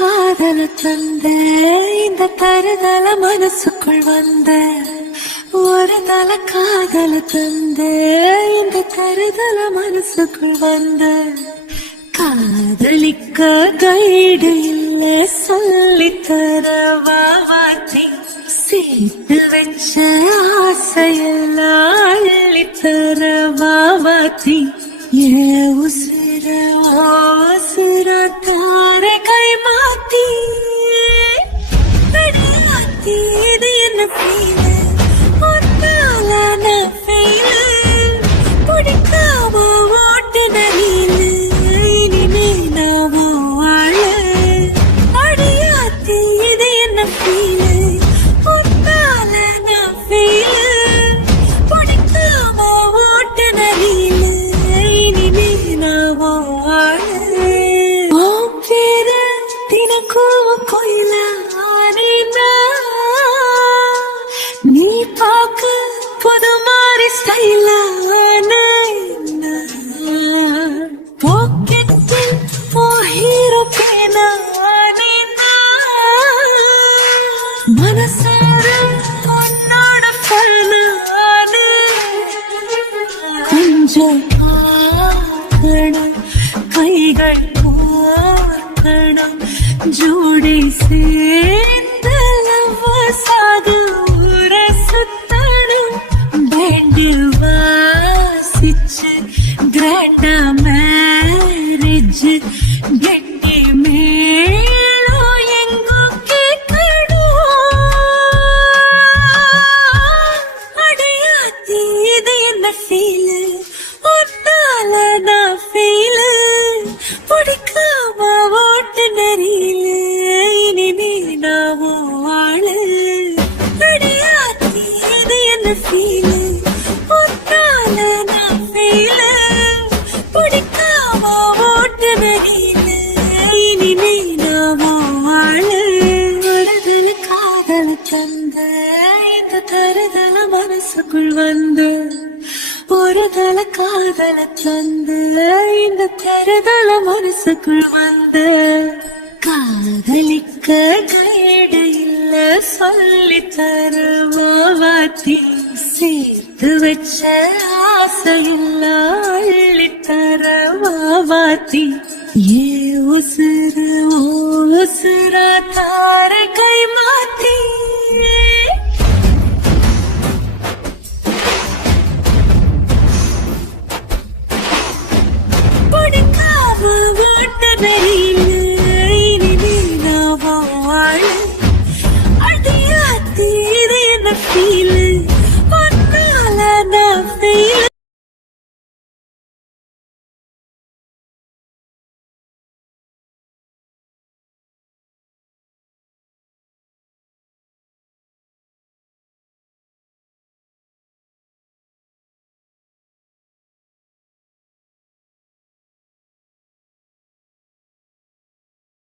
காதல தந்த இந்த தருதல மனசுக்குள் வந்த ஒரு தல காதல தந்த இந்த தருதல மனசுக்குள் வந்த காதலிக்க கைடு இல்ல சொல்லித்தர வாவாத்தி சேர்த்து வச்ச ஆசையெல்லாம் அள்ளித்தர வாவாத்தி ஏ உசிர உசிர தார கை மாத்தி அடியாத்தி இது என்ன ஃபீல் ஒன்னால நான் ஃபெயில் பிடிக்காம ஓட்டு நரியில் இனிமே நான் வாழ அடியாத்தி இது என்ன ஃபீல் ஒன்னால நான் ஃபெயில் பிடிக்காம ஓட்டு நரியில் இனிமே நான் வாழ பேர தினக்கும் கோயில நீ பார்க்க புது மாதிரி ஸ்டைலான பாக்கெட்டில் ஓ ஹீரோ பேனா மனசார உன்னோட ஃபேனான கொஞ்சம் பார்க்கணும் கைகள் பார்க்கணும் ஜோடி சேர்ந்து லவ்வசாக ஊர சுத்தணும் பேண்டு வாசிச்சு கிராண்டா மேரேஜ் கெட்டி மேளோ எங்கோ கேட்கணும் அடையாத்தி இது என்ன ஃபீல் ஒன்னால நான் ஃபீல் பிடிக்காம ஓட்டு நரியில் இனிமே நான் வாழ அடியாத்தி இது என்ன ஃபீல் ஒன்னால நான் ஃபீல் பிடிக்காம ஓட்டு நரியில் இனிமே நான் வாழ வருதல காதல தந்த இந்த தருதல மனசுக்குள் வந்து ஒரு தல காதல தந்து இந்த தருதல மனசுக்குள் வந்து காதலிக்க கைடு இல்ல சொல்லி தருவாத்தி சேர்த்து வச்ச ஆசையில்ல அள்ளி தரவாத்தி ஏ உசுர ஓ உசுரா தார